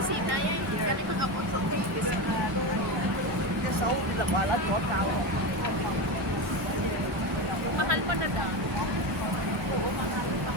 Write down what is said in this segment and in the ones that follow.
opisina yan. Kani mag-abot sa opisina. Mahal pa na da. Oo, mahal pa.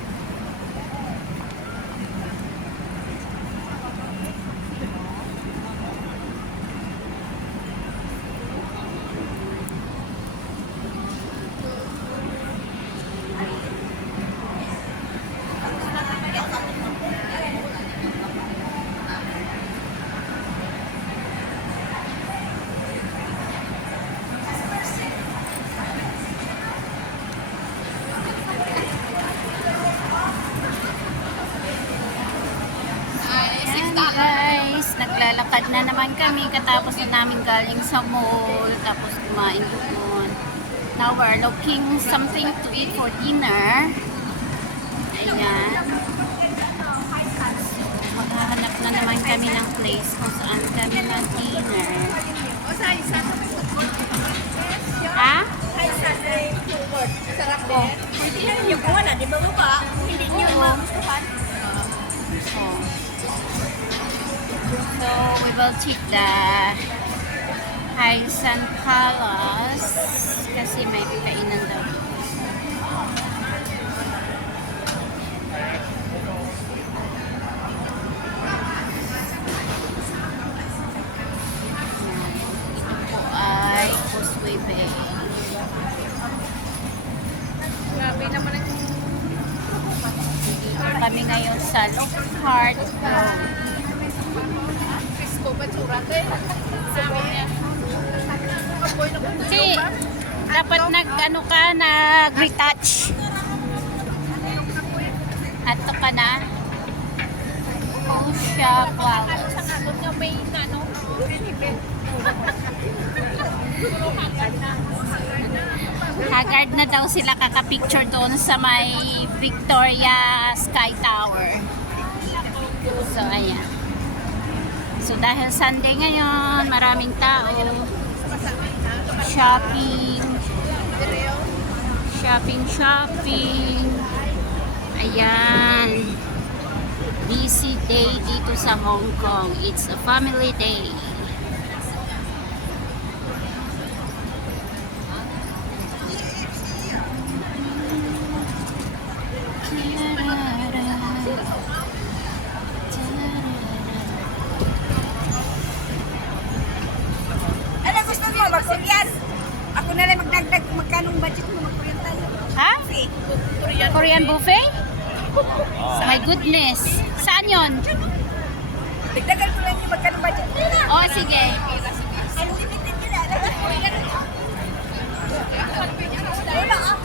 Guys, naglalakad na naman kami katapos na namin galing sa mall, tapos kumain doon. Now we're looking something to eat for dinner. Ayan. So, maghahanap na naman kami ng place kung saan kami mag-dinner. Ha? Sarap din. Hindi na yung kuha na, di ba ba? Hindi nyo magustuhan. Oh. So, we will take the Haisan Palace kasi may kainan daw. Ito po ay Causeway Bay. Grabe naman ang Dito kami ngayon sa Lockhart Road. Cristo ba tsura ko eh? Sabi niya. Kapoy na kung Kasi dapat nag-ano ka, nag-retouch. Ato ka na. Fuchsia flowers. sa kalot nga may ano. Haggard na daw sila kakapicture doon sa may Victoria Sky Tower. So, ayan. So, dahil Sunday ngayon, maraming tao. Shopping. Shopping. Ayan. Busy day dito sa Hong Kong. It's a family day. Ano gusto mo? Magsuryan? Ako na lang magdagdag magkanong budget mo magkuryan tayo. Ha? See? Korean buffet? My goodness. Saan yon? Dagdagan ko lang yung magkanong budget mo. Oh, sige. Unlimited yun ah. Wala ah.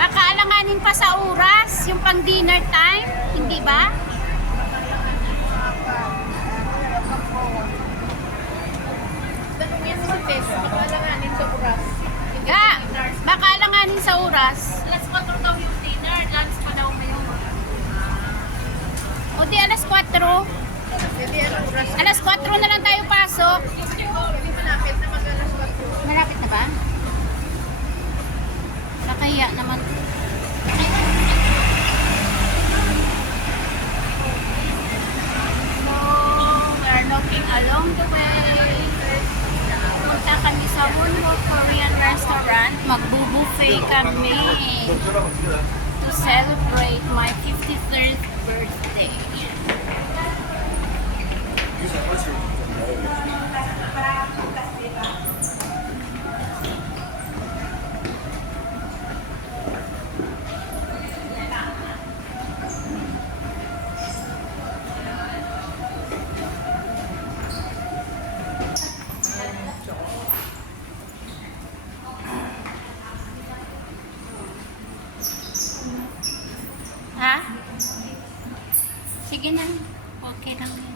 Baka alanganin pa sa oras, yung pang dinner time, hindi ba? Tanong yan sa test. Makalanganin sa oras. Ga, baka alanganin sa oras. Alas 4 daw yung dinner. Lunch pa daw may O di alas 4. Hindi anong oras. Alas 4 na lang tayo pasok. Hindi malapit na mag-alas 4. Malapit na ba? Nakaya naman. So, we're looking along the way. Punta kami sa Moonwalk Korean Restaurant. Magbubuffet kami to celebrate my 53rd birthday. Ha? Sige na. Okay lang yan.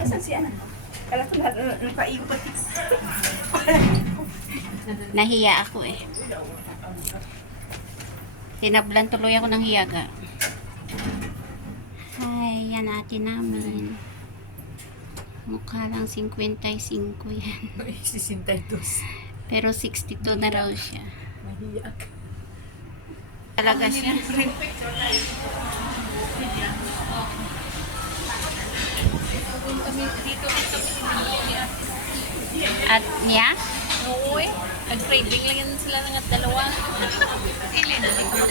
Asan si Ana? Kala ko napaipat. Nahiya ako eh. Tinablan tuloy ako ng hiyaga. Ay, yan natin namin. Mukha lang 55 yan. 62. Pero 62 na raw siya. Mahiyak. Talaga siya. Dito kami At niya? Oo eh. Nag-craving lang yan sila ng dalawa.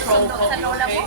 Sa lola mo?